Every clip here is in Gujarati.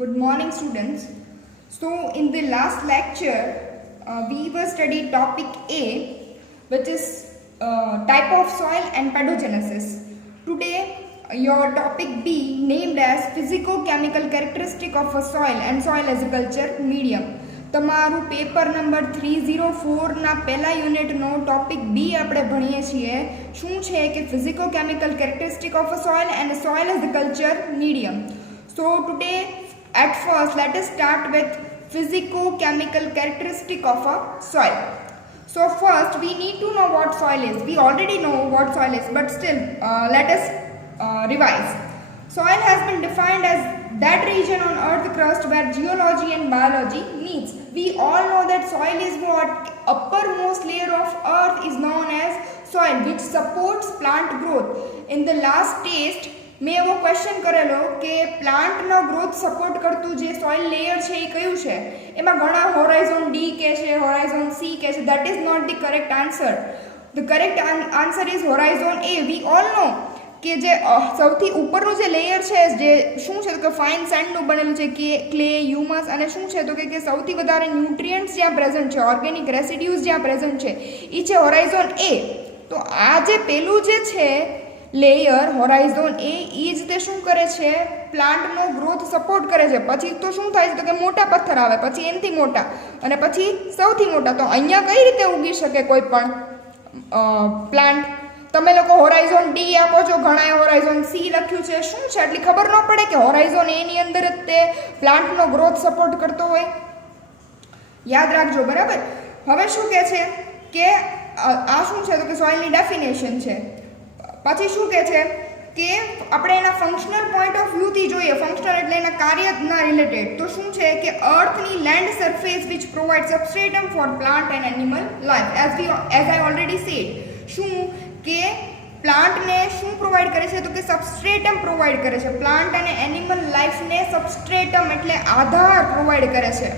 Good morning, students. So, in the last lecture, we were studying topic A, which is type of soil and pathogenesis. Today, your topic B, named as physico-chemical characteristic of a soil and soil as a culture medium. તમારું પેપર નંબર 304 ના પહેલા યુનિટનો ટોપિક બી આપણે ભણીએ છીએ. શું છે કે physico chemical characteristic of a soil and soil as the culture medium. So today at first let us start with physico-chemical characteristic of a soil. So first we need to know what soil is. We already know what soil is, but still let us revise. Soil has been defined as that region on earth crust where geology and biology meets. We all know that soil is what uppermost layer of earth is known as soil, which supports plant growth. In the last test મેં એવો ક્વેશ્ચન કરેલો કે પ્લાન્ટનો ગ્રોથ સપોર્ટ કરતું જે સોઇલ લેયર છે એ કયું છે. એમાં ઘણા હોરાઇઝોન ડી કહે છે, હોરાઇઝોન સી કહે છે. That is not the correct answer. The correct answer is horizon A. We all know કે જે સૌથી ઉપરનું જે લેયર છે જે શું છે તો કે ફાઇન સેન્ડનું બનેલું છે, કે ક્લે, હ્યુમસ, અને શું છે તો કે સૌથી વધારે ન્યુટ્રિયન્ટ્સ જ્યાં પ્રેઝન્ટ છે, ઓર્ગેનિક રેસિડ્યુઝ જ્યાં પ્રેઝન્ટ છે એ છે હોરાઇઝોન એ. તો આ જે પેલું જે છે લેયર હોરાઇઝોન એ જ તે શું કરે છે, પ્લાન્ટનો ગ્રોથ સપોર્ટ કરે છે. પછી તો શું થાય છે તો કે મોટા પથ્થર આવે, પછી એનાથી મોટા, અને પછી સૌથી મોટા. તો અહીંયા કઈ રીતે ઉગી શકે કોઈ પણ પ્લાન્ટ? તમે લોકો હોરાઇઝોન ડી આપો છો, ઘણાએ હોરાઇઝોન સી લખ્યું છે. શું છે એટલી ખબર ન પડે કે હોરાઇઝોન એની અંદર જ તે પ્લાન્ટનો ગ્રોથ સપોર્ટ કરતો હોય? યાદ રાખજો, બરાબર. હવે શું કહે છે કે આ શું છે તો કે સોઇલની ડેફિનેશન છે. પછી શું કહે છે કે આપણે એના ફંક્શનલ પોઈન્ટ ઓફ વ્યૂથી જોઈએ. ફંક્શનલ એટલે એના કાર્યના રિલેટેડ. તો શું છે કે અર્થની land surface which provide substratum for plant and animal life. As I already said, શું કે પ્લાન્ટને શું પ્રોવાઈડ કરે છે તો કે સબસ્ટ્રેટમ પ્રોવાઈડ કરે છે. પ્લાન્ટ અને એનિમલ લાઈફને સબસ્ટ્રેટમ એટલે આધાર પ્રોવાઈડ કરે છે.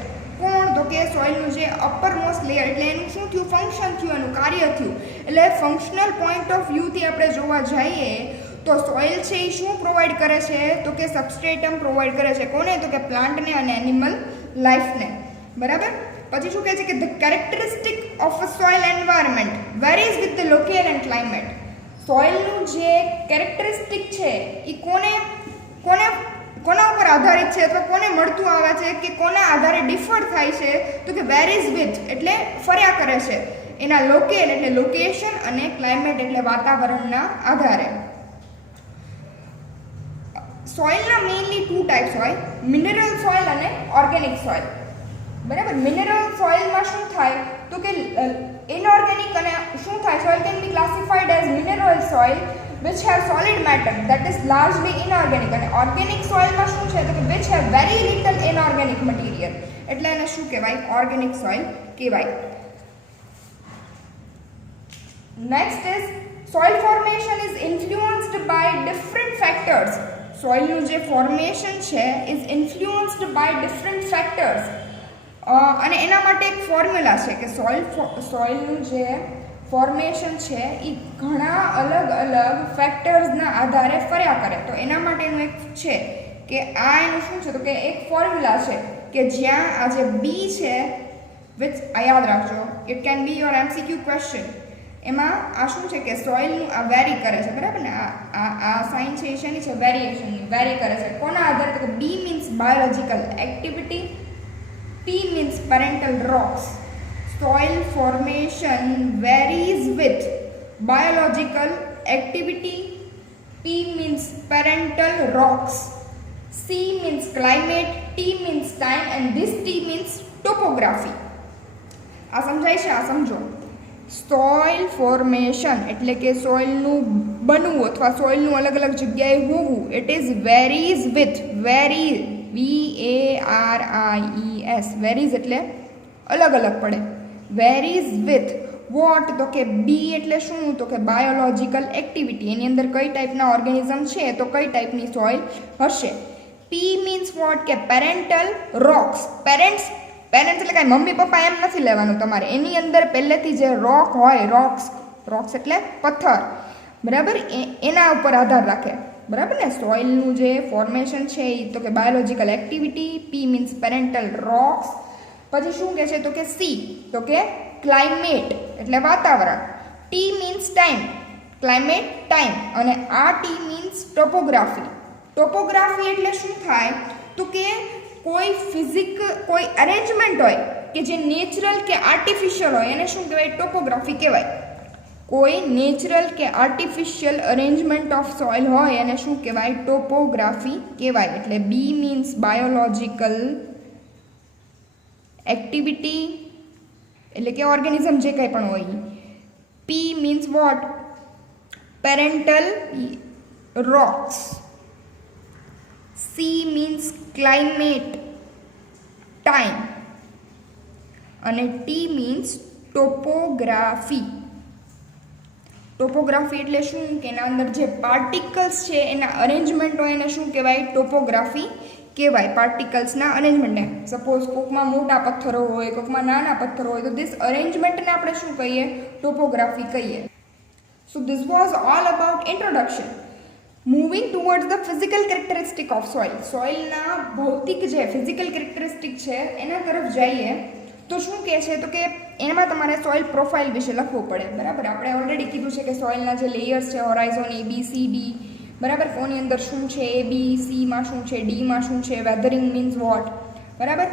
કોણ? તો કે સોઇલનું જે અપરમોસ્ટ લેયર, એટલે એનું શું થયું, ફંક્શન થયું, એનું કાર્ય થયું. એટલે ફંક્શનલ પોઈન્ટ ઓફ વ્યૂથી આપણે જોવા જઈએ તો સોઇલ છે એ શું પ્રોવાઈડ કરે છે તો કે સબસ્ટ્રેટમ પ્રોવાઈડ કરે છે. કોને? તો કે પ્લાન્ટને અને એનિમલ લાઈફને, બરાબર. પછી શું કહે છે કે the characteristic of a soil environment varies with the locale and climate. સોઇલનું જે કેરેક્ટરિસ્ટિક છે એ કોના ઉપર આધારિત છે અથવા કોને મળતું આવે છે કે કોના આધારે ડિફર થાય છે તો કે વેરીઝ વિથ એટલે ફર્યા કરે છે એના લોકેલ એટલે લોકેશન અને ક્લાઇમેટ એટલે વાતાવરણના આધારે. સોઇલના મેઇનલી 2 ટાઈપ્સ હોય, મિનરલ સોઇલ અને ઓર્ગેનિક સોઇલ, બરાબર. મિનરલ સોઇલમાં શું થાય તો કે ઇનઓર્ગેનિક અને શું થાય, soil can be classified as mineral soil which have solid matter that is largely inorganic. અને ઓર્ગેનિક સોઇલમાં શું છે તો કે which have very little inorganic material, એટલે એને શું કહેવાય, ઓર્ગેનિક સોઇલ કહેવાય. Next is soil formation is influenced by different factors. સોઇલનું જે ફોર્મેશન છે is influenced by different factors. અને એના માટે એક ફોર્મ્યુલા છે કે સોઇલનું જે ફોર્મેશન છે એ ઘણા અલગ અલગ ફેક્ટર્સના આધારે ફર્યા કરે. તો એના માટેનું એક છે કે આ એનું શું છે તો કે એક ફોર્મ્યુલા છે કે જ્યાં આ જે બી છે વિચ આ યાદ રાખજો, it can be your MCQ question. એમાં આ શું છે કે સોઇલનું આ વેરી કરે છે, બરાબર ને. આ સાઇન છે એ શેની છે, વેરિએશનની, વેરી કરે છે. કોના આધારે? તો કે B means biological activity, P means parental rocks. Soil formation varies with biological activity, P means parental rocks, C means climate, T means time, and this T means topography. આ સમજાય છે? આ સમજો. સોઇલ ફોર્મેશન એટલે કે સોઇલનું બનવું અથવા સોઇલનું અલગ અલગ જગ્યાએ હોવું, it is varies with, very VARIES, varies એટલે અલગ અલગ પડે. Varies with what? તો કે બી એટલે શું તો કે બાયોલોજિકલ એક્ટિવિટી, એની અંદર કઈ ટાઈપના ઓર્ગેનિઝમ છે તો કઈ ટાઈપની સોઇલ હશે. પી મીન્સ વોટ? કે પેરેન્ટલ રોક્સ. પેરેન્ટ્સ એટલે કાંઈ મમ્મી પપ્પા એમ નથી લેવાનું તમારે. એની અંદર પહેલેથી જે રોક હોય, રોક્સ એટલે પથ્થર, બરાબર, એના ઉપર આધાર રાખે. બરાબર ને. સોઇલનું જે ફોર્મેશન છે એ તો કે biological activity, P means parental rocks, પછી શું કહે છે તો કે સી તો કે ક્લાઇમેટ એટલે વાતાવરણ, T means time climate time, અને આ ટી મીન્સ ટોપોગ્રાફી. ટોપોગ્રાફી એટલે શું થાય તો કે કોઈ અરેન્જમેન્ટ હોય કે જે નેચરલ કે આર્ટિફિશિયલ હોય એને શું કહેવાય ટોપોગ્રાફી કહેવાય. કોઈ નેચરલ કે આર્ટિફિશિયલ અરેન્જમેન્ટ ઓફ સોઇલ હોય એને શું કહેવાય ટોપોગ્રાફી કહેવાય. એટલે બી મીન્સ બાયોલોજિકલ એક્ટિવિટી એટલે કે ઓર્ગેનિઝમ જે કંઈ પણ હોય. P means what parental rocks, C means climate time, અને ટી મીન્સ ટોપોગ્રાફી. ટોપોગ્રાફી એટલે શું કે એના અંદર જે પાર્ટિકલ્સ છે એના અરેન્જમેન્ટ હોય એને શું કહેવાય ટોપોગ્રાફી કહેવાય. પાર્ટિકલ્સના અરેન્જમેન્ટને સપોઝ કોકમાં મોટા પથ્થરો હોય, કોકમાં નાના પથ્થરો હોય, તો ધીસ અરેન્જમેન્ટને આપણે શું કહીએ ટોપોગ્રાફી કહીએ. So this was all about introduction. Moving towards the physical characteristic of soil. સોઇલના ભૌતિક જે ફિઝિકલ કેરેક્ટરિસ્ટિક છે એના તરફ જઈએ તો શું કહે છે તો કે એમાં તમારે સોઇલ પ્રોફાઇલ વિશે લખવું પડે. બરાબર, આપણે ઓલરેડી કીધું છે કે સોઇલના જે લેયર્સ છે હોરાઇઝોન A B C D, બરાબર, કોની અંદર શું છે A B C માં શું છે, D માં શું છે, વેધરિંગ મીન્સ વોટ, બરાબર.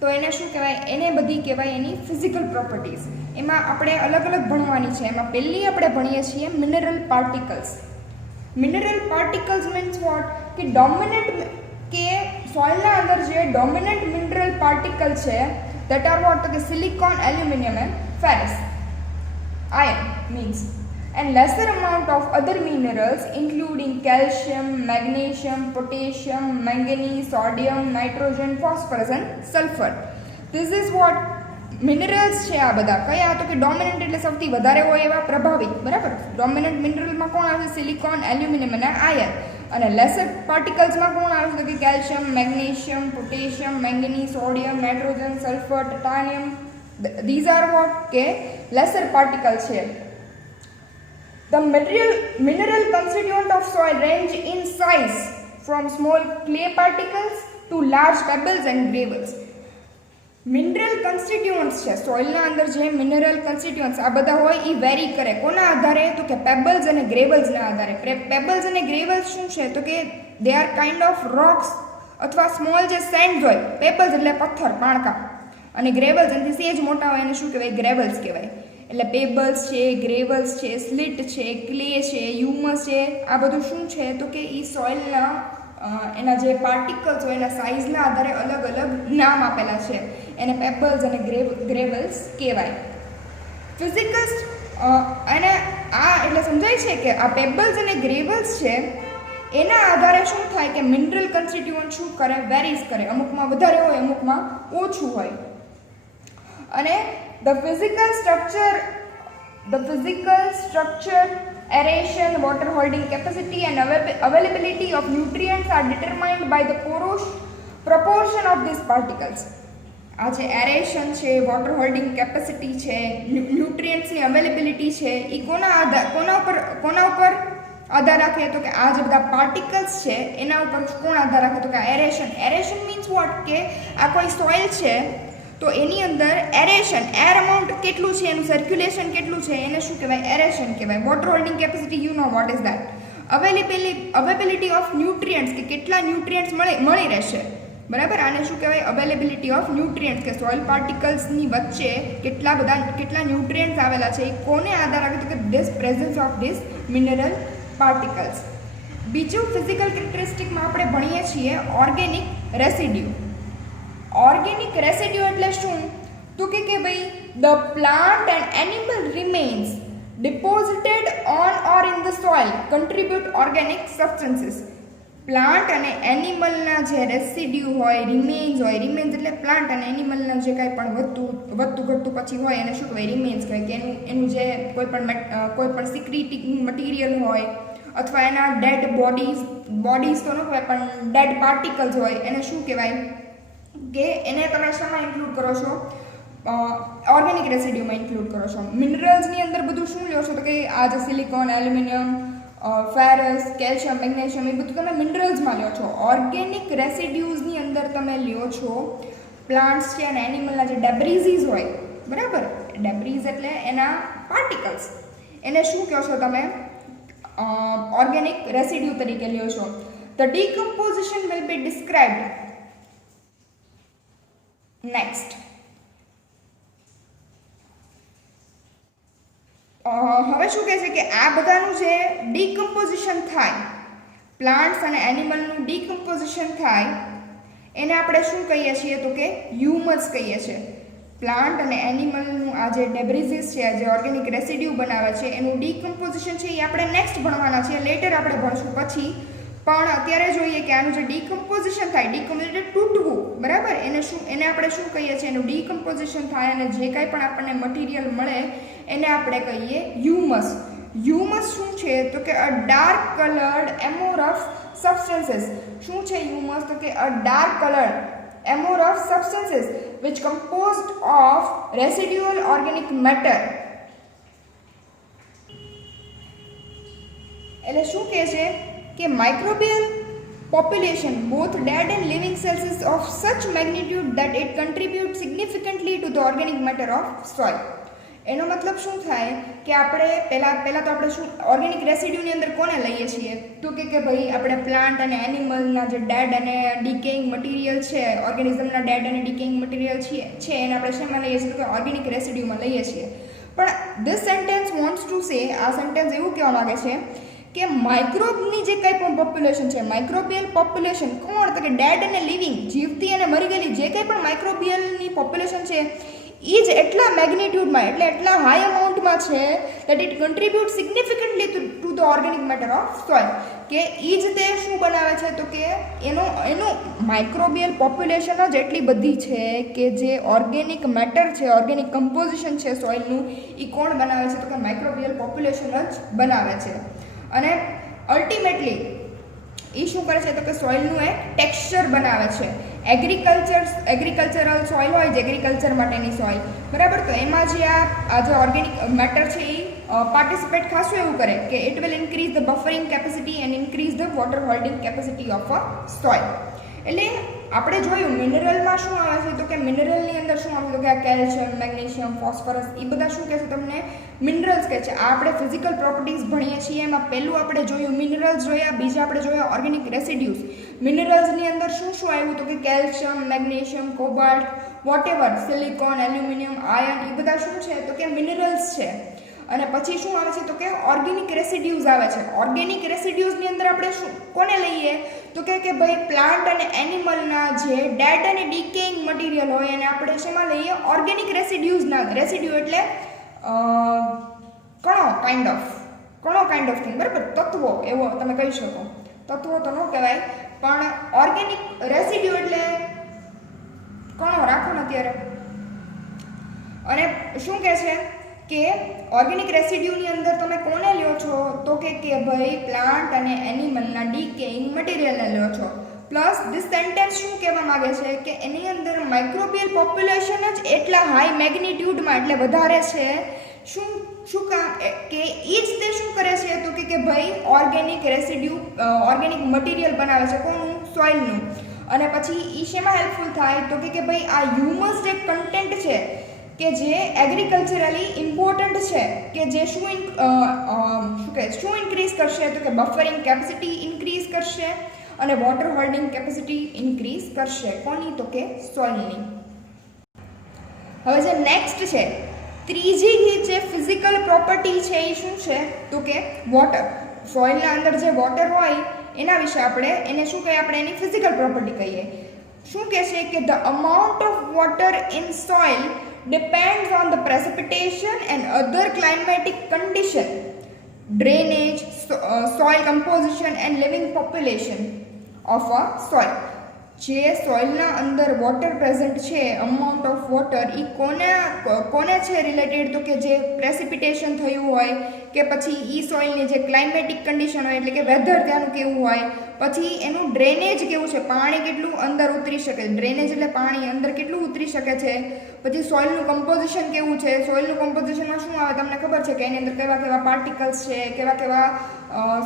તો એને શું કહેવાય એને બધી કહેવાય એની ફિઝિકલ પ્રોપર્ટીઝ. એમાં આપણે અલગ અલગ ભણવાની છે. એમાં પહેલી આપણે ભણીએ છીએ mineral particles. Mineral particles means what કે ડોમિનન્ટ કે સોઇલના અંદર જે ડોમિનન્ટ મિનરલ પાર્ટિકલ છે that are what to the silicon, aluminum and ferrous. Iron means and lesser amount of other minerals including calcium, magnesium, potassium, manganese, sodium, nitrogen, phosphorus and sulfur. This is what minerals છે. આ બધા કયા તો કે ડોમિનન્ટ એટલે સૌથી વધારે હોય એવા પ્રભાવી. બરાબર, ડોમિનન્ટ મિનરલમાં કોણ આવે સિલિકોન, એલ્યુમિનિયમ અને આયર્ન. અને લેસર પાર્ટિકલ્સમાં કોણ આવે છે તો કે calcium, magnesium, potassium, manganese, sodium, nitrogen, sulphur, titanium. These are what કે લેસર પાર્ટિકલ છે. The mineral constituent of soil range in size from small clay particles to large pebbles and gravels. Mineral constituents છે સોઇલના અંદર જે મિનરલ કન્સ્ટિટ્યુઅન્ટ્સ આ બધા હોય એ વેરી કરે. કોના આધારે તો કે પેબલ્સ અને ગ્રેવલ્સના આધારે. પેબલ્સ અને ગ્રેવલ્સ શું છે તો કે they are kind of rocks અથવા સ્મોલ જે સેન્ડ્સ હોય. પેબલ્સ એટલે પથ્થર પાણકા, અને ગ્રેવલ્સ એનાથી સેજ મોટા હોય એને શું કહેવાય ગ્રેવલ્સ કહેવાય. એટલે પેબલ્સ છે, ગ્રેવલ્સ છે, સ્લિટ છે, ક્લે છે, હ્યુમસ છે, આ બધું શું છે તો કે એ સોઇલના એના જે પાર્ટિકલ્સ હોય એના સાઇઝના આધારે અલગ અલગ નામ આપેલા છે. એને પેબલ્સ અને ગ્રેવલ્સ કહેવાય. ફિઝિકલ્સ અને આ એટલે સમજાય છે કે આ પેબલ્સ અને ગ્રેવલ્સ છે એના આધારે શું થાય કે મિનરલ કન્સ્ટિટ્યુઅન્ટ શું કરે વેરીઝ કરે. અમુકમાં વધારે હોય, અમુકમાં ઓછું હોય. અને the physical structure, aeration, water holding capacity and availability of nutrients are determined by the proportion of these particles. આ જે એરેશન છે, વોટર હોલ્ડિંગ કેપેસિટી છે, ન્યુટ્રિયન્ટ્સની અવેલેબિલિટી છે, એ કોના ઉપર આધાર રાખે તો કે આ જે બધા પાર્ટિકલ્સ છે એના ઉપર કોણ આધાર રાખે તો કે એરેશન. એરેશન મીન્સ વોટ કે આ કોઈ સોઇલ છે તો એની અંદર એરેશન એર અમાઉન્ટ કેટલું છે, એનું સર્ક્યુલેશન કેટલું છે એને શું કહેવાય એરેશન કહેવાય. Water holding capacity you know what is that. Availability of nutrients કે કેટલા ન્યુટ્રિયન્ટ્સ મળી રહેશે. બરાબર, આને શું કહેવાય અવેલેબિલિટી ઓફ ન્યુટ્રિયન્ટ્સ કે સોઇલ પાર્ટિકલ્સની વચ્ચે કેટલા ન્યુટ્રિયન્ટ્સ આવેલા છે એ કોને આધાર રાખે તો કે this presence of this mineral particles. બીજું ફિઝિકલ કેરેક્ટરિસ્ટિકમાં આપણે ભણીએ છીએ ઓર્ગેનિક રેસિડ્યુ. ઓર્ગેનિક રેસિડ્યુ એટલે શું તો કે ભાઈ the plant and animal remains deposited on or in the soil contribute organic substances. Plant અને એનિમલના જે રેસિડ્યુ હોય, રિમેન્સ હોય, રિમેન્સ એટલે પ્લાન્ટ અને એનિમલના જે કાંઈ પણ વધતું ઘટતું પછી હોય એને શું કહેવાય રિમેન્સ કહેવાય. કે એનું જે કોઈ પણ સિક્રેટિંગ મટીરિયલ હોય અથવા એના ડેડ બોડીઝ તો ન કહેવાય પણ ડેડ પાર્ટિકલ્સ હોય એને શું કહેવાય કે એને તમે શામાં ઇન્ક્લુડ કરો છો ઓર્ગેનિક રેસિડ્યુમાં ઇન્ક્લુડ કરો છો. મિનરલ્સની અંદર બધું શું લ્યો છો તો કે આ જે silicon, aluminium, ferrous, calcium, magnesium, એ બધું તમે મિનરલ્સમાં લ્યો છો. ઓર્ગેનિક રેસિડ્યુઝની અંદર તમે લ્યો છો પ્લાન્ટ્સ છે અને એનિમલના જે ડેબ્રીઝીસ હોય, બરાબર, ડેબ્રીઝ એટલે એના પાર્ટિકલ્સ, એને શું કહો છો તમે? ઓર્ગેનિક રેસિડ્યુ તરીકે લ્યો છો. The decomposition will be described next. હવે શું કહે છે કે આ બધાનું જે ડીકમ્પોઝિશન થાય, પ્લાન્ટ્સ અને એનિમલનું ડીકમ્પોઝિશન થાય, એને આપણે શું કહીએ છીએ? તો કે હ્યુમસ કહીએ છીએ. પ્લાન્ટ અને એનિમલનું આ જે ડેબ્રીઝીસ છે, જે ઓર્ગેનિક રેસિડ્યુ બનાવે છે, એનું ડીકમ્પોઝિશન છે એ આપણે નેક્સ્ટ ભણવાના છીએ, લેટર આપણે ભણશું પછી. પણ અત્યારે જોઈએ કે આનું જે ડીકમ્પોઝિશન થાય, ડીકમ્પોઝિશન તૂટવું, બરાબર, એને આપણે શું કહીએ છીએ? એનું ડીકમ્પોઝિશન થાય અને જે કાંઈ પણ આપણને મટીરિયલ મળે એને આપણે કહીએ હ્યુમસ. હ્યુમસ શું છે? તો કે અ ડાર્ક કલર્ડ એમોરફ સબસ્ટન્સીસ. શું છે હ્યુમસ? તો કે a dark coloured amorphous substances which composed of residual organic matter. એટલે શું કહે છે કે microbial population, both dead and living cells, is of such magnitude that it contributes significantly to the organic matter of soil. એનો મતલબ શું થાય કે આપણે પહેલાં તો આપણે શું ઓર્ગેનિક રેસિડ્યુની અંદર કોને લઈએ છીએ? તો કે ભાઈ આપણે પ્લાન્ટ અને એનિમલના જે ડેડ અને ડિકેઇંગ મટીરિયલ છે, ઓર્ગેનિઝમના ડેડ અને ડિકેઇંગ મટીરિયલ છે એને આપણે શેમાં લઈએ છીએ? તો કે ઓર્ગેનિક રેસિડ્યુમાં લઈએ છીએ. પણ this sentence wants to say, આ સેન્ટેન્સ એવું કહેવા માગે છે કે માઇક્રોબની જે કંઈ પણ પોપ્યુલેશન છે, માઇક્રોબિયલ પોપ્યુલેશન કોણ? તો કે ડેડ અને લિવિંગ, જીવતી અને મરી ગયેલી જે કંઈ પણ માઇક્રોબિયલની પોપ્યુલેશન છે એ જ એટલા મેગ્નિટ્યુડમાં, એટલે એટલા હાઈ અમાઉન્ટમાં છે that it contribute significantly to the organic matter of soil. કે એ જ તે શું બનાવે છે? તો કે એનું માઇક્રોબિયલ પોપ્યુલેશન જ એટલી બધી છે કે જે ઓર્ગેનિક મેટર છે, ઓર્ગેનિક કમ્પોઝિશન છે સોઇલનું, એ કોણ બનાવે છે? તો કે માઇક્રોબિયલ પોપ્યુલેશન જ બનાવે છે. અને અલ્ટિમેટલી એ શું કરે છે? તો કે સોઇલનું એક ટેક્સચર બનાવે છે. એગ્રીકલ્ચરલ સોઇલ હોય છે, એગ્રીકલ્ચર માટેની સોઇલ, બરાબર, તો એમાં જે આ જે ઓર્ગેનિક મેટર છે એ પાર્ટિસિપેટ ખાસું એવું કરે કે it will increase the buffering capacity and increase the water holding capacity of a soil. એટલે આપણે જોયું મિનરલમાં શું આવે છે? તો કે મિનરલની અંદર શું આવે? તો કે આ કેલ્શિયમ, મેગ્નેશિયમ, ફોસ્ફરસ, એ બધા શું કહે છે તમને? મિનરલ્સ કહે છે. આ આપણે ફિઝિકલ પ્રોપર્ટીઝ ભણીએ છીએ એમાં પહેલું આપણે જોયું મિનરલ્સ જોયા, બીજા આપણે જોયા ઓર્ગેનિક રેસિડ્યુઝ. મિનરલ્સની અંદર શું આવ્યું? તો કે calcium, magnesium, cobalt, whatever, silicon, aluminium, iron, એ બધા શું છે? તો કે મિનરલ્સ છે. અને પછી શું આવે છે? તો કે ઓર્ગેનિક રેસિડ્યુઝ આવે છે. ઓર્ગેનિક રેસિડ્યુઝની અંદર આપણે શું કોને લઈએ? તો કે ભાઈ પ્લાન્ટ અને એનિમલના જે ડેડ અને ડિકેઇંગ મટીરિયલ હોય એને આપણે શેમાં લઈએ? ઓર્ગેનિક રેસિડ્યુઝના. રેસિડ્યુ એટલે કણો કાઇન્ડ ઓફ થિંગ, બરાબર, તત્વો, એવો તમે કહી શકો. તત્વો તો ન કહેવાય, પણ ઓર્ગેનિક રેસિડ્યુ એટલે કણો રાખો ને અત્યારે. અને શું કહે છે કે ઓર્ગેનિક રેસિડ્યુની અંદર તમે કોને લ્યો છો? તો કે ભાઈ પ્લાન્ટ અને એનિમલના ડીકેઇંગ મટીરિયલને લ્યો છો. પ્લસ ધીસ સેન્ટેન્સ શું કહેવા માગે છે કે એની અંદર માઇક્રોબિયલ પોપ્યુલેશન જ એટલા હાઈ મેગ્નિટ્યુડમાં, એટલે વધારે છે. શું કામ? કે એ જ તે શું કરે છે? તો કે ભાઈ ઓર્ગેનિક રેસિડ્યુ, ઓર્ગેનિક મટીરિયલ બનાવે છે. કોનું? સોઇલનું. અને પછી એ શેમાં હેલ્પફુલ થાય? તો કે ભાઈ આ હ્યુમસ જે કન્ટેન્ટ છે કે જે એગ્રીકલ્ચરલી ઇમ્પોર્ટન્ટ છે, કે જે શું ઇન્ક્રીઝ કરશે? તો કે બફરિંગ કેપેસિટી ઇન્ક્રીઝ કરશે અને વોટર હોલ્ડિંગ કેપેસિટી ઇન્ક્રીઝ કરશે. કોની? તો કે સોઇલની. હવે જે નેક્સ્ટ છે, ત્રીજી જે ફિઝિકલ પ્રોપર્ટી છે એ શું છે? તો કે વોટર. સોઇલના અંદર જે વોટર હોય એના વિશે આપણે એને શું કહીએ? આપણે એની ફિઝિકલ પ્રોપર્ટી કહીએ. શું કહે છે કે the amount of water in soil depends on the precipitation and other climatic condition, drainage, soil composition and living population of a soil. જે સોઇલના અંદર વોટર પ્રેઝન્ટ છે, અમાઉન્ટ ઓફ વોટર, એ કોને છે રિલેટેડ? તો કે જે પ્રેસિપિટેશન થયું હોય કે પછી ઈ સોઇલની જે ક્લાઇમેટિક કન્ડિશન હોય એટલે કે વેધર ત્યાંનું કેવું હોય, પછી એનું ડ્રેનેજ કેવું છે, પાણી કેટલું અંદર ઉતરી શકે, ડ્રેનેજ એટલે પાણી અંદર કેટલું ઉતરી શકે છે, પછી સોઇલનું કમ્પોઝિશન કેવું છે, સોઇલનું કમ્પોઝિશનમાં શું આવે તમને ખબર છે કે એની અંદર કેવા કેવા પાર્ટિકલ્સ છે, કેવા કેવા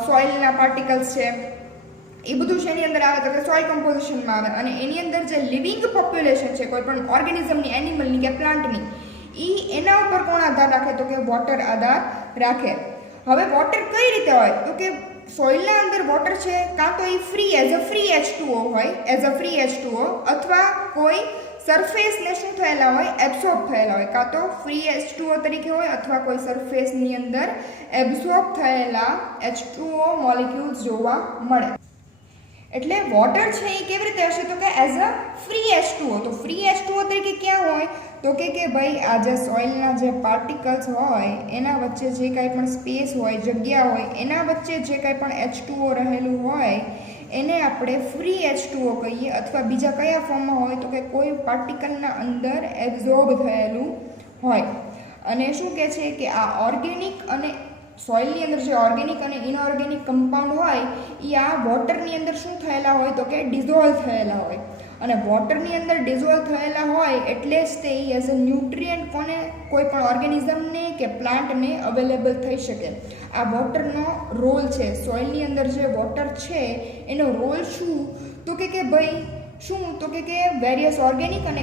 સોઇલના પાર્ટિકલ્સ છે, એ બધું શેની અંદર આવે તો કે સોઇલ કમ્પોઝિશનમાં આવે. અને એની અંદર જે લિવિંગ પોપ્યુલેશન છે કોઈ પણ ઓર્ગેનિઝમની, એનિમલની કે પ્લાન્ટની, એના ઉપર કોણ આધાર રાખે તો કે વોટર આધાર રાખે. હવે વોટર કઈ રીતે હોય તો કે સોઇલના અંદર વોટર છે કાં તો એ free as a free H2O હોય, એઝ અ ફ્રી H2O, અથવા કોઈ સરફેસને શું થયેલા હોય, એબ્સોર્બ થયેલા હોય, કાં તો ફ્રી H2O તરીકે હોય અથવા કોઈ સરફેસની અંદર એબ્સોર્બ થયેલા H2O મોલિક્યુલ્સ જોવા મળે. એટલે વોટર છે એ કેવી રીતે હશે તો કે એઝ અ ફ્રી H2O. તો ફ્રી H2O તરીકે ક્યાં હોય તો કે ભાઈ આ જે સોઇલના જે પાર્ટિકલ્સ હોય એના વચ્ચે જે કાંઈ પણ સ્પેસ હોય, જગ્યા હોય, એના વચ્ચે જે કાંઈ પણ H2O રહેલું હોય એને આપણે ફ્રી H2O કહીએ, અથવા બીજા કયા ફોર્મમાં હોય તો કે કોઈ પાર્ટિકલના અંદર એબ્ઝોર્બ થયેલું હોય. અને શું કહે છે કે આ ઓર્ગેનિક અને સોઇલની અંદર જે ઓર્ગેનિક અને ઇનઓર્ગેનિક કમ્પાઉન્ડ હોય એ આ વોટરની અંદર શું થયેલા હોય તો કે ડિઝોલ્વ થયેલા હોય. અને વોટરની અંદર ડિઝોલ્વ થયેલા હોય એટલે જ તે એઝ અ ન્યુટ્રિયન્ટ કોને, કોઈ પણ ઓર્ગેનિઝમને કે પ્લાન્ટને અવેલેબલ થઈ શકે. આ વોટરનો રોલ છે, સોઇલની અંદર જે વોટર છે એનો રોલ શું તો કે ભાઈ શું તો કે વેરિયસ ઓર્ગેનિક અને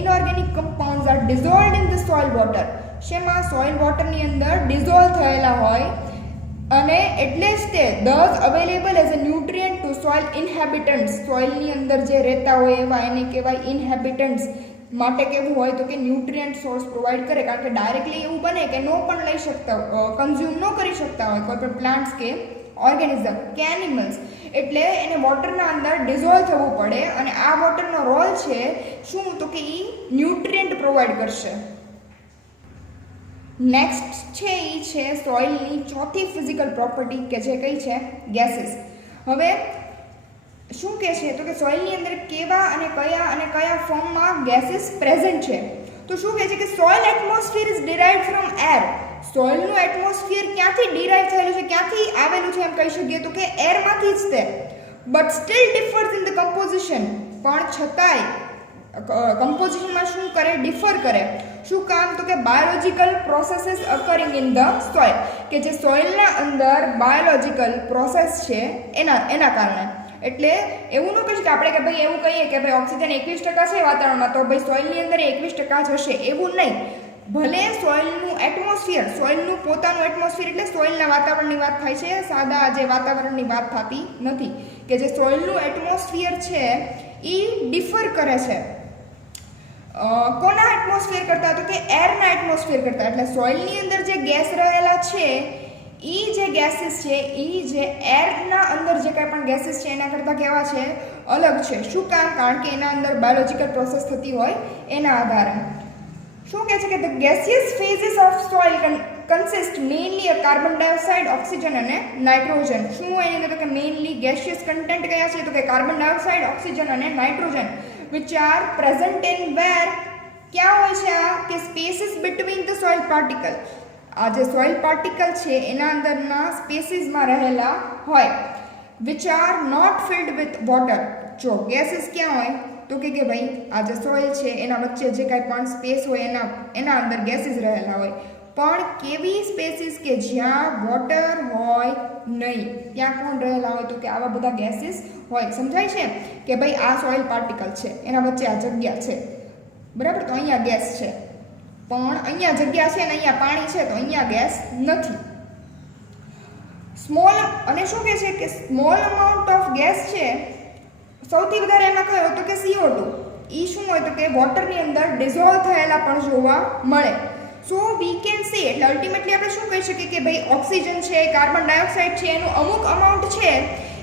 inorganic compounds are dissolved in the soil water. શેમાં? સોઇલ વોટરની અંદર ડિઝોલ્વ થયેલા હોય અને એટલે જ તે દસ available as a nutrient to soil inhabitants. સોઇલની અંદર જે રહેતા હોય એવા એને કહેવાય ઇન્હેબિટન્ટ્સ. માટે કેવું હોય તો કે ન્યુટ્રિયન્ટ સોર્સ પ્રોવાઈડ કરે, કારણ કે ડાયરેક્ટલી એવું બને કે નો પણ લઈ શકતા, કન્ઝ્યુમ ન કરી શકતા હોય કોઈ પણ પ્લાન્ટ્સ કે ઓર્ગેનિઝમ કે એનિમલ્સ, એટલે એને વોટરના અંદર ડિઝોલ્વ થવું પડે. અને આ વોટરનો રોલ છે શું તો કે એ ન્યુટ્રિયન્ટ પ્રોવાઈડ કરશે. નેક્સ્ટ છે એ છે સોઇલની ચોથી ફિઝિકલ પ્રોપર્ટી કે જે કઈ છે ગેસીસ. હવે શું કહે છે તો કે સોઇલની અંદર કેવા અને કયા ફોર્મમાં ગેસીસ પ્રેઝન્ટ છે. તો શું કહે છે કે soil atmosphere is derived from air. સોઇલનું એટમોસ્ફિયર ક્યાંથી ડિરાઇવ થયેલું છે, ક્યાંથી આવેલું છે એમ કહી શકીએ તો કે એરમાંથી જ તે. But still differs in the composition. પણ છતાંય કમ્પોઝિશનમાં શું કરે, ડિફર કરે. શું કામ તો કે biological processes occurring in the soil, કે જે સોઇલના અંદર બાયોલોજિકલ પ્રોસેસ છે એના કારણે. એટલે એવું ન કહી કે આપણે કે ભાઈ એવું કહીએ કે ભાઈ ઓક્સિજન 21% છે વાતાવરણમાં તો ભાઈ સોઇલની અંદર 21% જ હશે, એવું નહીં. ભલે સોઇલનું એટમોસ્ફિયર, સોઇલનું પોતાનું એટમોસ્ફિયર એટલે સોઇલના વાતાવરણની વાત થાય છે, સાદા જે વાતાવરણની વાત થતી નથી. કે જે સોઇલનું એટમોસ્ફિયર છે એ ડિફર કરે છે કોના એટમોસ્ફિયર કરતાં તો કે એરના એટમોસ્ફિયર કરતાં. એટલે સોઇલની અંદર જે ગેસ રહેલા છે એ જે ગેસીસ છે એ જે એરના અંદર જે કાંઈ પણ ગેસીસ છે એના કરતાં કેવા છે, અલગ છે. શું કામ? કારણ કે એના અંદર બાયોલોજિકલ પ્રોસેસ થતી હોય એના આધારે. શું કહે છે કે the gaseous ફેઝિસ of soil consist mainly of carbon dioxide, oxygen અને નાઇટ્રોજન. શું હોય એની અંદર તો કે મેઇનલી ગેસિયસ કન્ટેન્ટ કયા છે તો કે કાર્બન ડાયોક્સાઇડ, ઓક્સિજન અને nitrogen, which are present in where, ક્યાં હોય છે આ કે spaces between the soil particle. આ જે સોઇલ પાર્ટિકલ છે એના અંદરના સ્પેસીસમાં રહેલા હોય. which are not filled with water. જો ગેસીસ ક્યાં હોય તો કે ભાઈ આ જે સોઇલ છે એના વચ્ચે જે કાંઈ પણ સ્પેસ હોય એના અંદર ગેસીસ રહેલા હોય. પણ કેવી સ્પેસીસ કે જ્યાં વોટર હોય નહીં, ત્યાં કોણ રહેલા હોય તો કે આવા બધા ગેસીસ હોય. સમજાય છે કે ભાઈ આ સોઇલ પાર્ટિકલ છે, એના વચ્ચે આ જગ્યા છે, બરાબર, તો અહીંયા ગેસ છે. પણ અહીંયા જગ્યા છે અને અહીંયા પાણી છે, તો અહીંયા ગેસ નથી. સ્મોલ, અને શું કહે છે કે સ્મોલ અમાઉન્ટ ઓફ ગેસ છે સૌથી વધારે એમાં કયો તો કે CO2. એ શું હોય તો કે વોટરની અંદર ડિઝોલ્વ થયેલા પણ જોવા મળે. સો વી કેન સે, એટલે અલ્ટિમેટલી આપણે શું કહી શકીએ કે ભાઈ ઓક્સિજન છે, કાર્બન ડાયોક્સાઇડ છે, એનું અમુક અમાઉન્ટ છે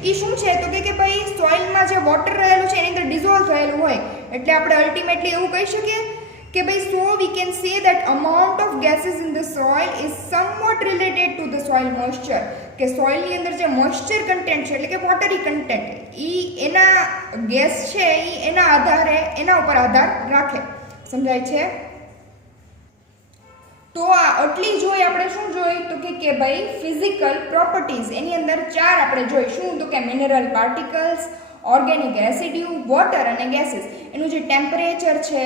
એ શું છે તો કે ભાઈ સોઇલમાં જે વોટર રહેલું છે એની અંદર ડિઝોલ્વ થયેલું હોય. એટલે આપણે અલ્ટિમેટલી એવું કહી શકીએ કે ભાઈ so we can say that amount of gases in the soil is somewhat related to the soil moisture. કે સોઇલની અંદર જે મોઇસ્ચર કન્ટેન્ટ છે એટલે કે વોટરી કન્ટેન્ટ એના ગેસ છે એના આધારે, એના ઉપર આધાર રાખે. સમજાય છે? તો આ આટલી જોઈ આપણે શું જોઈ તો કે ભાઈ ફિઝિકલ પ્રોપર્ટીઝ એની અંદર 4 આપણે જોઈ શું તો કે mineral particles, organic residue, water અને ગેસીસ. એનું જે ટેમ્પરેચર છે,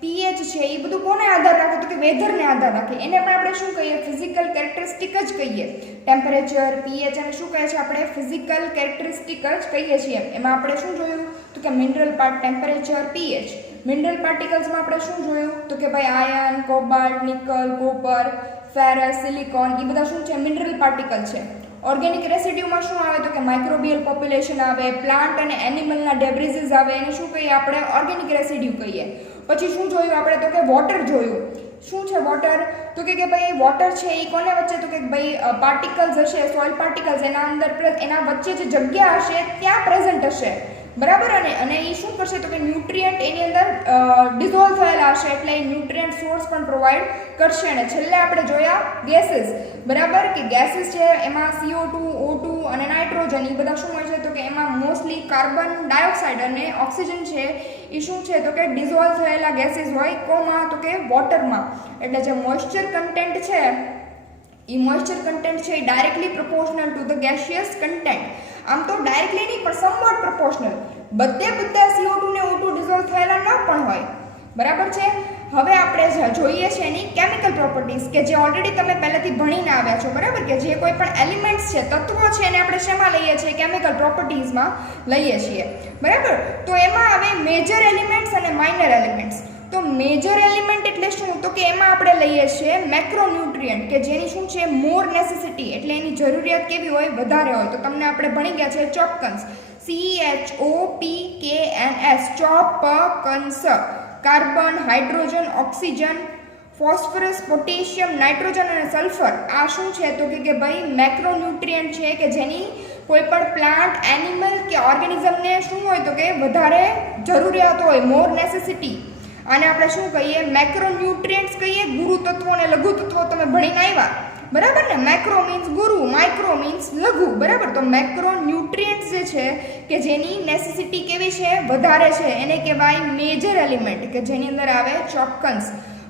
pH છે, એ બધું કોને આધાર રાખે તો કે વેધરને આધાર રાખે. એને પણ આપણે શું કહીએ ફિઝિકલ કેરેક્ટરિસ્ટિક જ કહીએ. ટેમ્પરેચર, pH અને શું કહે છે આપણે ફિઝિકલ કેરેક્ટરિસ્ટિક જ કહીએ છીએ. એમાં આપણે શું જોયું તો કે mineral part, temperature, pH. Mineral પાર્ટિકલ્સમાં આપણે શું જોયું તો કે ભાઈ iron, cobalt, nickel, copper, ferrous, silicon એ બધા શું છે મિનરલ પાર્ટિકલ છે. ઓર્ગેનિક રેસિડ્યુમાં શું આવે તો કે માઇક્રોબિયલ પોપ્યુલેશન આવે, પ્લાન્ટ અને એનિમલના ડેબ્રિઝીસ આવે, એને શું કહીએ આપણે ઓર્ગેનિક રેસિડ્યુ કહીએ. પછી શું જોયું આપણે તો કે વોટર જોયું. શું છે વોટર તો કે ભાઈ વોટર છે એ કોને વચ્ચે તો કે ભાઈ પાર્ટિકલ્સ હશે, સોઇલ પાર્ટિકલ્સ એના અંદર એના વચ્ચે જે જગ્યા હશે ત્યાં પ્રેઝન્ટ હશે, બરાબર. અને એ શું કરશે તો કે ન્યુટ્રિયન્ટ એની અંદર ડિઝોલ્વ થયેલા હશે એટલે એ ન્યુટ્રિયન્ટ સોર્સ પણ પ્રોવાઈડ કરશે. અને છેલ્લે આપણે જોયા ગેસીસ, બરાબર, કે ગેસીસ છે એમાં CO2, O2 અને નાઇટ્રોજન એ બધા શું હોય છે તો કે એમાં મોસ્ટલી કાર્બન ડાયોક્સાઇડ અને ઓક્સિજન છે એ શું છે તો કે ડિઝોલ્વ થયેલા ગેસીસ હોય કોમાં તો કે વોટરમાં. એટલે જે મોઇસ્ચર કન્ટેન્ટ છે એ મોઇસ્ચર કન્ટેન્ટ છે એ directly proportional to the gaseous content. આમ તો ડાયરેક્ટલી નહીં પણ સમવોટ પ્રોપોર્શનલ. બધા CO2 ને O2 ડિઝોલ્વ થયેલા ન પણ હોય, બરાબર છે. હવે આપણે જોઈએ છે એની કેમિકલ પ્રોપર્ટીઝ કે જે ઓલરેડી તમે પહેલેથી ભણીને આવ્યા છો, બરાબર, કે જે કોઈ પણ એલિમેન્ટ્સ છે, તત્વો છે એને આપણે શેમાં લઈએ છીએ કેમિકલ પ્રોપર્ટીઝમાં લઈએ છીએ, બરાબર. તો એમાં હવે મેજર એલિમેન્ટ્સ અને માઇનર એલિમેન્ટ્સ. તો મેજર એલિમેન્ટ એટલે શું તો કે એમાં આપણે લઈએ છીએ મેક્રોન્યુટ્રિયન્ટ કે જેની શું છે મોર નેસેસિટી એટલે એની જરૂરિયાત કેવી હોય વધારે હોય. તો તમને આપણે ભણી ગયા છે CHOPKNS, CHOPKNS, CHOPKNS. Carbon, hydrogen, oxygen, phosphorus, potassium, nitrogen અને સલ્ફર આ શું છે તો કે ભાઈ મેક્રોન્યુટ્રિયન્ટ છે કે જેની કોઈ પણ પ્લાન્ટ, એનિમલ કે ઓર્ગેનિઝમને શું હોય તો કે વધારે જરૂરિયાત હોય, મોર નેસેસિટી. આને આપણે શું કહીએ મેક્રોન્યુટ્રિયન્ટ્સ કહીએ. ગુરુ તત્વો અને લઘુ તત્વો તમે ભણીને આવ્યા, બરાબર ને. મેક્રો મીન્સ ગુરુ, માઇક્રો મીન્સ લઘુ, બરાબર. તો મેક્રોન્યુટ્રિયન્ટ્સ જે છે કે જેની નેસેસિટી કેવી છે વધારે છે એને કહેવાય મેજર એલિમેન્ટ કે જેની અંદર આવે ચોપકન્સ.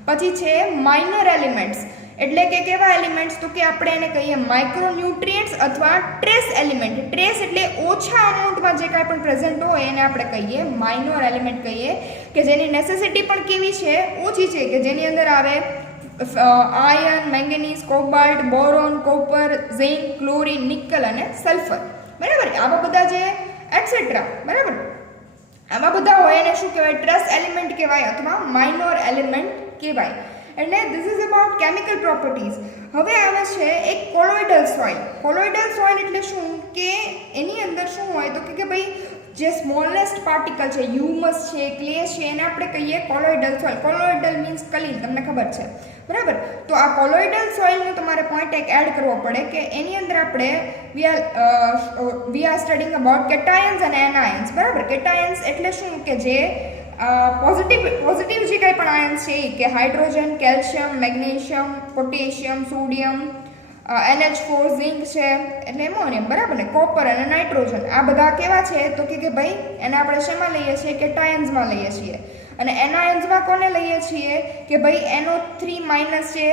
પછી છે માઇનર એલિમેન્ટ્સ એટલે કે કેવા એલિમેન્ટ્સ તો કે આપણે એને કહીએ માઇક્રોન્યુટ્રિયન્ટ્સ અથવા ટ્રેસ એલિમેન્ટ. ટ્રેસ એટલે ઓછા અમાઉન્ટમાં જે કાંઈ પણ પ્રેઝન્ટ હોય એને આપણે કહીએ માઇનર એલિમેન્ટ કહીએ કે જેની નેસેસિટી પણ કેવી છે ઓછી છે કે જેની અંદર આવે iron, manganese, cobalt, boron, copper, zinc, chlorine, nickel અને સલ્ફર, બરાબર. આવા બધા જે એટસેટ્રા, બરાબર, આવા બધા હોય એને શું કહેવાય ટ્રેસ એલિમેન્ટ કહેવાય અથવા માઇનર એલિમેન્ટ કહેવાય. એટલે this is about chemical properties. હવે આવે છે એક કોલોઇડલ સોઇલ. કોલોઇડલ સોઇલ એટલે શું કે એની અંદર શું હોય તો કે ભાઈ જે સ્મોલેસ્ટ પાર્ટિકલ છે, હ્યુમસ છે, ક્લે છે, એને આપણે કહીએ કોલોઇડલ સોઇલ. કોલોઇડલ મીન્સ કલીલ, તમને ખબર છે, બરાબર. તો આ કોલોઇડલ સોઇલનો તમારે પોઈન્ટ એક એડ કરવો પડે કે એની અંદર આપણે વી આર સ્ટડીંગ અબાઉટ કેટાયન્સ અને એનાયન્સ, બરાબર. કેટાયન્સ એટલે શું કે જે પોઝિટિવ જે કંઈ પણ આયન્સ છે કે hydrogen, calcium, magnesium, potassium, sodium, NH4, zinc છે એટલે એમોનિયમ, બરાબર ને, કોપર અને નાઇટ્રોજન આ બધા કેવા છે તો કે ભાઈ એને આપણે શેમાં લઈએ છીએ કેટાયન્સમાં લઈએ છીએ. અને એનાયન્સમાં કોને લઈએ છીએ કે ભાઈ NO3- છે,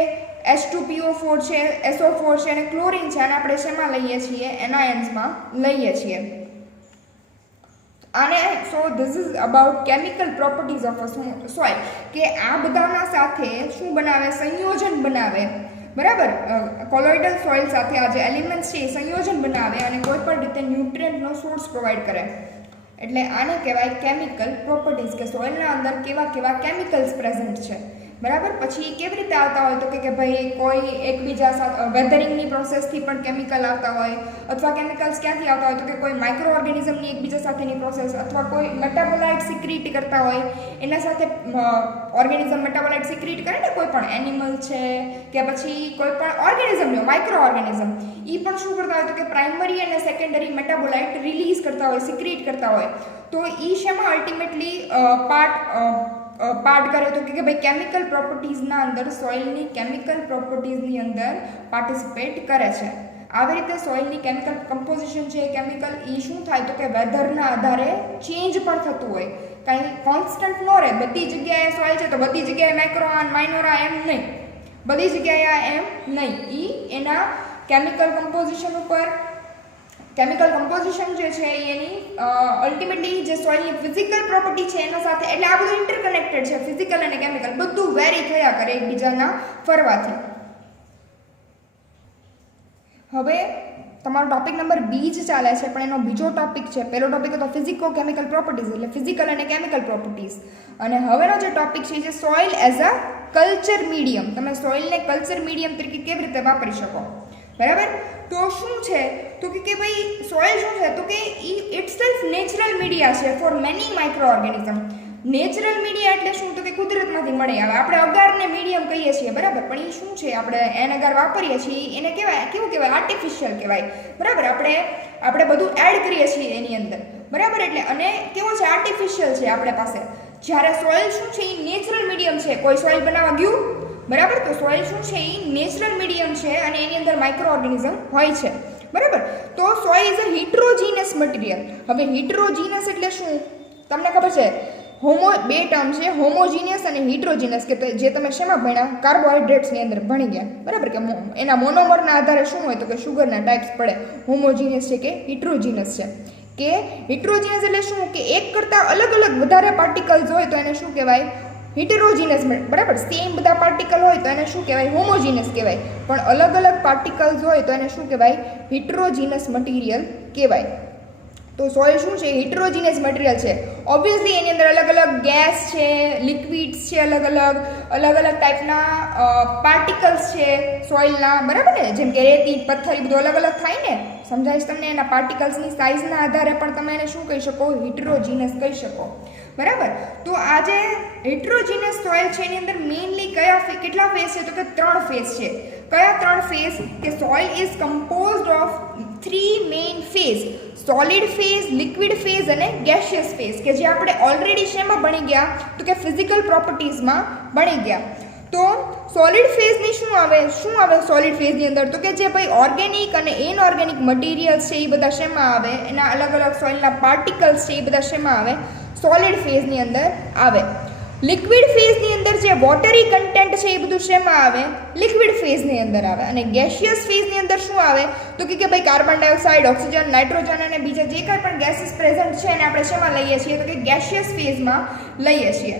H2PO4 છે, SO4 છે અને ક્લોરીન છે. અને આપણે શેમાં લઈએ છીએ એનાયન્સમાં લઈએ છીએ. અને so this is about chemical properties of a soil કે આ બધાના સાથે શું બનાવે સંયોજન બનાવે, બરાબર. કોલોઇડલ સોઇલ સાથે આ જે એલિમેન્ટ્સ છે એ સંયોજન બનાવે અને કોઈ પણ રીતે ન્યુટ્રિયન્ટનો સોર્સ પ્રોવાઈડ કરે. એટલે આને કહેવાય કેમિકલ પ્રોપર્ટીઝ કે સોઇલના અંદર કેવા કેવા કેમિકલ્સ પ્રેઝન્ટ છે, બરાબર. પછી કેવી રીતે આવતા હોય તો કે ભાઈ કોઈ એકબીજા સાથે વેધરિંગની પ્રોસેસથી પણ કેમિકલ આવતા હોય અથવા કેમિકલ્સ ક્યાંથી આવતા હોય તો કે કોઈ માઇક્રો ઓર્ગેનિઝમની એકબીજા સાથેની પ્રોસેસ અથવા કોઈ મેટાબોલાઇટ સિક્રીટ કરતા હોય એના સાથે ઓર્ગેનિઝમ મેટાબોલાઇટ સિક્રીટ કરે ને કોઈ પણ એનિમલ છે કે પછી કોઈ પણ ઓર્ગેનિઝમ લો માઇક્રો ઓર્ગેનિઝમ એ પણ શું કરતા હોય તો કે પ્રાઇમરી અને સેકન્ડરી મેટાબોલાઇટ રિલીઝ કરતા હોય, સિક્રીટ કરતા હોય. તો એ શેમાં અલ્ટિમેટલી પાર્ટ કરે તો કે ભાઈ કેમિકલ પ્રોપર્ટીઝના અંદર સોઇલની કેમિકલ પ્રોપર્ટીઝની અંદર પાર્ટિસિપેટ કરે છે. આવી રીતે સોઇલની કેમિકલ કમ્પોઝિશન છે કેમિકલ એ શું થાય તો કે વેધરના આધારે ચેન્જ પણ થતું હોય, કાંઈ કોન્સ્ટન્ટ ન રહે. બધી જગ્યાએ સોઇલ છે તો બધી જગ્યાએ માઇક્રો આયન માઇનોર આયન નહીં, બધી જગ્યાએ એમ નહીં. એના કેમિકલ કમ્પોઝિશન ઉપર, કેમિકલ કમ્પોઝિશન જે છે એની અલ્ટિમેટલી જે સોઇલની ફિઝિકલ પ્રોપર્ટી છે એના સાથે, એટલે આ બધું ઇન્ટરકનેક્ટેડ છે. ફિઝિકલ અને કેમિકલ બધું વેરી થયા કરે એકબીજાના ફરવાથી. હવે તમારો ટોપિક નંબર 2 જ ચાલે છે, પણ એનો બીજો ટોપિક છે. પહેલો ટોપિક હતો ફિઝિકો કેમિકલ પ્રોપર્ટીઝ, એટલે ફિઝિકલ અને કેમિકલ પ્રોપર્ટીઝ. અને હવેનો જે ટોપિક છે એ soil as a culture medium. તમે સોઇલને કલ્ચર મીડિયમ તરીકે કેવી રીતે વાપરી શકો, બરાબર? તો શું છે તો કે ભાઈ સોઇલ શું છે તો કે ઇટસેલ્ફ નેચરલ મીડિયા છે for many micro organism. Natural media એટલે શું તો કે કુદરતમાંથી મળે. હવે આપણે અગારને મીડિયમ કહીએ છીએ, બરાબર, પણ એ શું છે, આપણે એને અગાર વાપરીએ છીએ એને કહેવાય, કેવું કહેવાય, આર્ટિફિશિયલ કહેવાય, બરાબર? આપણે બધું એડ કરીએ છીએ એની અંદર, બરાબર? એટલે અને કેવો છે, આર્ટિફિશિયલ છે આપણી પાસે. જ્યારે સોઇલ શું છે એ નેચરલ મીડિયમ છે. કોઈ સોઇલ બનાવવા ગયું, બરાબર? તો સોઇલ શું છે એ નેચરલ મીડિયમ છે અને એની અંદર માઇક્રો ઓર્ગેનિઝમ હોય છે, બરાબર? તો સોઇલ ઇઝ અ હિટ્રોજીનસ મટીરિયલ. હવે હિટ્રોજીનસ એટલે શું તમને ખબર છે? બે ટર્મ છે, હોમોજીનિયસ અને હિટ્રોજીનસ, કે જે તમે શેમાં ભણ્યા? કાર્બોહાઈડ્રેટ્સની અંદર ભણી ગયા, બરાબર? કે એના મોનોમરના આધારે શું હોય તો કે શુગરના ટાઈપ્સ પડે. હોમોજીનિયસ છે કે હિટ્રોજીનસ છે. કે હિટ્રોજીનસ એટલે શું કે એક કરતાં અલગ અલગ વધારે પાર્ટિકલ્સ હોય તો એને શું કહેવાય? હિટ્રોજીનસ, બરાબર? સેમ બધા પાર્ટિકલ હોય તો એને શું કહેવાય? હોમોજીનસ કહેવાય. પણ અલગ અલગ પાર્ટિકલ્સ હોય તો એને શું કહેવાય? હિટ્રોજીનસ મટીરિયલ કહેવાય. તો સોઇલ શું છે? હિટ્રોજીનસ મટીરિયલ છે. ઓબ્વિયસલી એની અંદર અલગ અલગ ગેસ છે, લિક્વિડ્સ છે, અલગ અલગ ટાઈપના પાર્ટિકલ્સ છે સોઇલના, બરાબર ને? જેમ કે રેતી, પથ્થર, એ બધું અલગ અલગ થાય ને. સમજાય છે તમને? એના પાર્ટિકલ્સની સાઇઝના આધારે પણ તમે એને શું કહી શકો? હિટ્રોજીનસ કહી શકો, બરાબર? તો આ જે હિટ્રોજીનસ સોઇલ છે એની અંદર મેઇનલી કેટલા ફેઝ છે તો કે 3 ફેઝ છે. કયા 3 ફેઝ? કે soil is composed of 3 main phase: solid phase, liquid phase અને ગેસિયસ ફેઝ, કે જે આપણે ઓલરેડી શેમાં ભણી ગયા તો કે ફિઝિકલ પ્રોપર્ટીઝમાં ભણી ગયા. તો સોલિડ ફેઝની શું આવે સોલિડ ફેઝની અંદર તો કે જે ભાઈ ઓર્ગેનિક અને ઇનઓર્ગેનિક મટીરિયલ્સ છે એ બધા શેમાં આવે? એના અલગ અલગ સોઇલના પાર્ટિકલ્સ છે એ બધા શેમાં આવે? સોલિડ ફેઝની અંદર આવે. લિક્વિડ ફેઝની અંદર જે વોટરી કન્ટેન્ટ છે એ બધું શેમાં આવે? લિક્વિડ ફેઝની અંદર આવે. અને ગેસિયસ ફેઝની અંદર શું આવે તો કે ભાઈ કાર્બન ડાયોક્સાઇડ, ઓક્સિજન, નાઇટ્રોજન અને બીજા જે કંઈ પણ ગેસીસ પ્રેઝન્ટ છે એને આપણે શેમાં લઈએ છીએ તો કે ગેસિયસ ફેઝમાં લઈએ છીએ,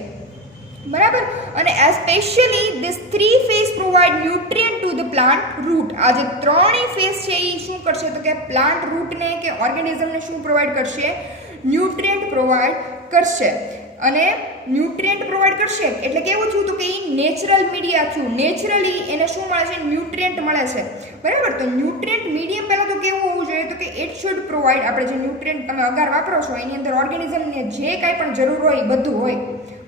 બરાબર? અને especially this 3 phase provide nutrient to the plant root. આ જે 3 ફેઝ છે એ શું કરશે તો કે પ્લાન્ટ રૂટને કે ઓર્ગેનિઝમને શું પ્રોવાઈડ કરશે? ન્યુટ્રિયન્ટ પ્રોવાઈડ કરશે. અને ન્યુટ્રિયન્ટ પ્રોવાઈડ કરશે એટલે કેવું થયું તો કે એ નેચરલ મીડિયા થયું. નેચરલી એને શું મળે છે? ન્યુટ્રિયન્ટ મળે છે, બરાબર? તો ન્યુટ્રિયન્ટ મીડિયમ પહેલાં તો કેવું હોવું જોઈએ તો કે ઇટ શુડ પ્રોવાઈડ, આપણે જે ન્યુટ્રિયન્ટ તમે અગાર વાપરો છો એની અંદર ઓર્ગેનિઝમને જે કાંઈ પણ જરૂર હોય એ બધું હોય,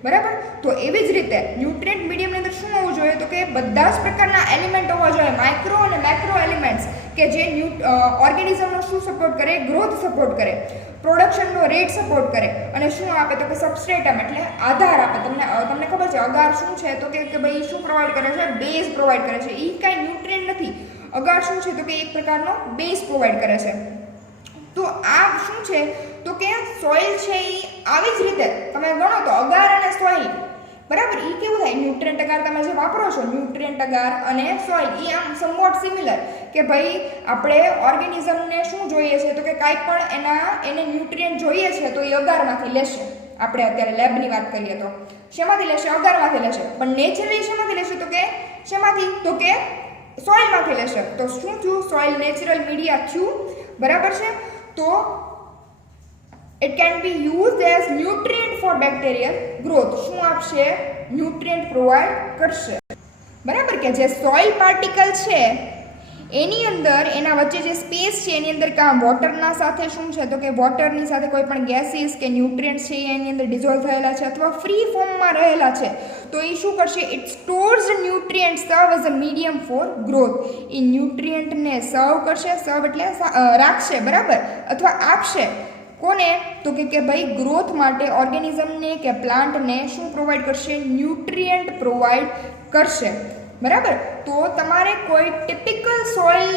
બરાબર? તો એવી જ રીતે ન્યુટ્રિયન્ટ મીડિયમની અંદર શું હોવું જોઈએ તો કે બધા જ પ્રકારના એલિમેન્ટ હોવા જોઈએ, માઇક્રો અને મેક્રો એલિમેન્ટ્સ, કે જે ઓર્ગેનિઝમનો શું સપોર્ટ કરે? ગ્રોથ સપોર્ટ કરે, પ્રોડક્શનનો રેટ સપોર્ટ કરે, અને શું આપે તો કે સબસ્ટ્રેટમ એટલે આધાર આપે. તમને ખબર છે અગાર શું છે તો કે ભાઈ શું પ્રોવાઈડ કરે છે? બેઝ પ્રોવાઈડ કરે છે. એ કાંઈ ન્યુટ્રિયન્ટ નથી. અગાર શું છે તો કે એક પ્રકારનો બેઝ પ્રોવાઈડ કરે છે. તો આ શું છે તો કે સોઇલ છે એ આવી જ રીતે તમે ગણો તો અગાર અને સોઇલ, બરાબર? એ કેવું થાય? ન્યુટ્રિયન્ટ અગાર તમે જે વાપરો છો, ન્યુટ્રિયન્ટ અગાર અને સોઇલ, એ આમ સમવોટ સિમિલર, કે ભાઈ આપણે ઓર્ગેનિઝમને શું જોઈએ છે તો કે કાંઈ પણ એને ન્યુટ્રિયન્ટ જોઈએ છે તો એ અગારમાંથી લેશે. આપણે અત્યારે લેબની વાત કરીએ તો શેમાંથી લેશે? અગારમાંથી લેશે. પણ નેચરલી શેમાંથી લેશે તો કે શેમાંથી? તો કે સોઇલમાંથી લેશે. તો શું થયું? સોઇલ નેચરલ મીડિયા થયું, બરાબર છે? તો it can be used as nutrient for bacterial growth. શું આપશે? ન્યુટ્રિયન્ટ પ્રોવાઈડ કરશે, બરાબર? કે જે સોઇલ પાર્ટિકલ છે એની અંદર એના વચ્ચે જે સ્પેસ છે એની અંદર કાં વોટરના સાથે શું છે તો કે વોટરની સાથે કોઈ પણ ગેસીસ કે ન્યુટ્રિયન્ટ્સ છે એની અંદર ડિઝોલ્વ થયેલા છે અથવા ફ્રી ફોર્મમાં રહેલા છે તો એ શું કરશે? It stores nutrient serve as a medium for growth. એ ન્યુટ્રિયન્ટને સર્વ કરશે, સર્વ એટલે રાખશે, બરાબર? અથવા આપશે. કોને? તો કે ભાઈ ગ્રોથ માટે ઓર્ગેનિઝમને કે પ્લાન્ટને શું પ્રોવાઈડ કરશે? ન્યુટ્રિયન્ટ પ્રોવાઈડ કરશે. બરાબર. તો તમારે કોઈ ટિપિકલ સોઇલ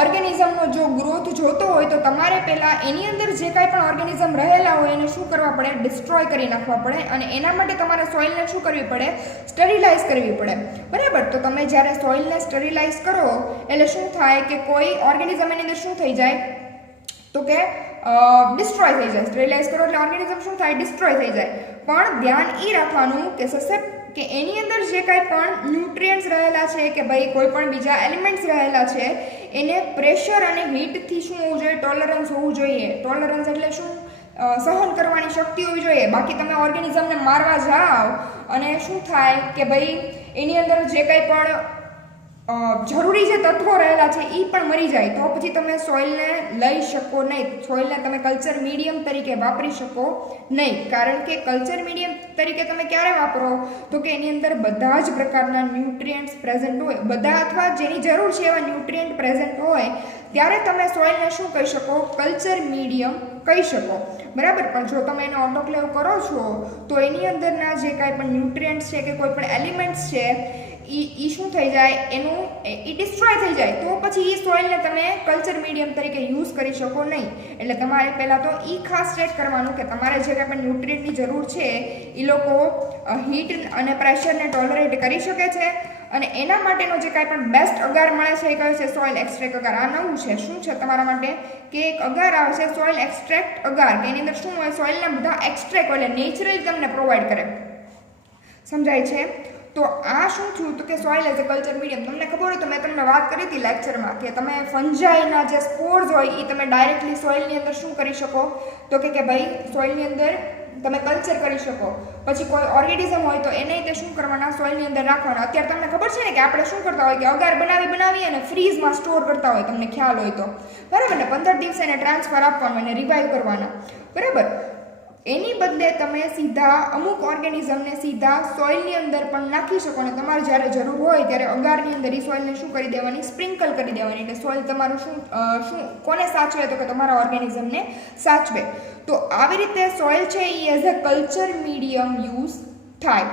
ઓર્ગેનિઝમનો જો ગ્રોથ જોતો હોય તો તમારે પહેલાં એની અંદર જે કાંઈ પણ ઓર્ગેનિઝમ રહેલા હોય એને શું કરવા પડે, ડિસ્ટ્રોય કરી નાખવા પડે. અને એના માટે તમારે સોઇલને શું કરવી પડે, સ્ટરીલાઇઝ કરવી પડે. બરાબર. તો તમે જ્યારે સોઇલને સ્ટરીલાઇઝ કરો એટલે શું થાય કે કોઈ ઓર્ગેનિઝમ એની અંદર શું થઈ જાય તો કે ડિસ્ટ્રોય થઈ જાય. સ્ટરીલાઇઝ કરો એટલે ઓર્ગેનિઝમ શું થાય, ડિસ્ટ્રોય થઈ જાય. પણ ધ્યાન એ રાખવાનું કે એની અંદર જે કાંઈ પણ ન્યુટ્રિયન્ટ્સ રહેલા છે કે ભાઈ કોઈ પણ બીજા એલિમેન્ટ્સ રહેલા છે એને પ્રેશર અને હીટથી શું હોવું જોઈએ, ટોલરન્સ હોવું જોઈએ. ટોલરન્સ એટલે શું, સહન કરવાની શક્તિ હોવી જોઈએ. બાકી તમે ઓર્ગેનિઝમને મારવા જાઓ અને શું થાય કે ભાઈ એની અંદર જે કાંઈ પણ જરૂરી જે તત્વો રહેલા છે એ પણ મરી જાય તો પછી તમે સોઇલને લઈ શકો નહીં. સોઇલને તમે કલ્ચર મીડિયમ તરીકે વાપરી શકો નહીં. કારણ કે કલ્ચર મીડિયમ તરીકે તમે ક્યારે વાપરો તો કે એની અંદર બધા જ પ્રકારના ન્યુટ્રિયન્ટ્સ પ્રેઝન્ટ હોય, બધા અથવા જેની જરૂર છે એવા ન્યુટ્રિયન્ટ પ્રેઝન્ટ હોય ત્યારે તમે સોઇલને શું કહી શકો, કલ્ચર મીડિયમ કહી શકો. બરાબર. પણ જો તમે એને ઓટોક્લેવ કરો છો તો એની અંદરના જે કાંઈ પણ ન્યુટ્રિયન્ટ્સ છે કે કોઈ પણ એલિમેન્ટ્સ છે એ શું થઈ જાય, એનું એ ડિસ્ટ્રોય થઈ જાય તો પછી એ સોઇલને તમે કલ્ચર મીડિયમ તરીકે યુઝ કરી શકો નહીં. એટલે તમારે પહેલાં તો એ ખાસ ચેક કરવાનું કે તમારે જે કાંઈ પણ ન્યુટ્રિયન્ટની જરૂર છે એ લોકો હીટ અને પ્રેશરને ટોલરેટ કરી શકે છે. અને એના માટેનો જે કાંઈ પણ બેસ્ટ અગાર મળે છે એ કહે છે સોઇલ એક્સ્ટ્રેક્ટ અગાર. આ નવું છે. શું છે તમારા માટે કે એક અગાર આવે છે સોઇલ એક્સ્ટ્રેક્ટ અગાર, કે એની અંદર શું હોય, સોઇલના બધા એક્સ્ટ્રેક્ટ એટલે નેચરલી તમને પ્રોવાઈડ કરે. સમજાય છે? તો આ શું થયું તો કે soil as a culture medium. તમને ખબર હોય તો મેં તમને વાત કરી હતી લેક્ચરમાં કે તમે ફંજાઈના જે સ્પોર્સ હોય એ તમે ડાયરેક્ટલી સોઇલની અંદર શું કરી શકો તો કે ભાઈ સોઇલની અંદર તમે કલ્ચર કરી શકો. પછી કોઈ ઓર્ગેનિઝમ હોય તો એને તે શું કરવાના, સોઇલની અંદર રાખવાના. અત્યારે તમને ખબર છે ને કે આપણે શું કરતા હોય કે અગાર બનાવી અને ફ્રીઝમાં સ્ટોર કરતા હોય, તમને ખ્યાલ હોય તો. બરાબર ને. 15 દિવસે એને ટ્રાન્સફર આપવાનું અને રિવાઈવ કરવાના. બરાબર. એની બદલે તમે સીધા અમુક ઓર્ગેનિઝમને સીધા સોઇલની અંદર પણ નાખી શકો અને તમારે જ્યારે જરૂર હોય ત્યારે અગારની અંદર એ સોઇલને શું કરી દેવાની, સ્પ્રિંકલ કરી દેવાની. એટલે સોઇલ તમારું શું કોને સાચવે તો કે તમારા ઓર્ગેનિઝમને સાચવે. તો આવી રીતે સોઇલ છે એ as a culture medium use થાય.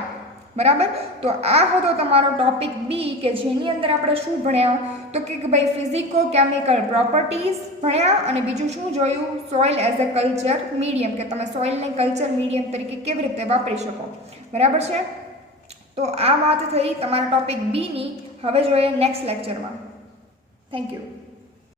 બરાબર. તો આ હતો તમારો ટોપિક બી કે જેની અંદર આપણે શું ભણ્યા તો કે ભાઈ ફિઝિકો કેમિકલ પ્રોપર્ટીઝ ભણ્યા અને બીજું શું જોયું, soil as a culture medium, કે તમે સોઇલને કલ્ચર મીડિયમ તરીકે કેવી રીતે વાપરી શકો. બરાબર છે. તો આ વાત થઈ તમારા ટોપિક બીની. હવે જોઈએ નેક્સ્ટ લેક્ચરમાં. Thank you.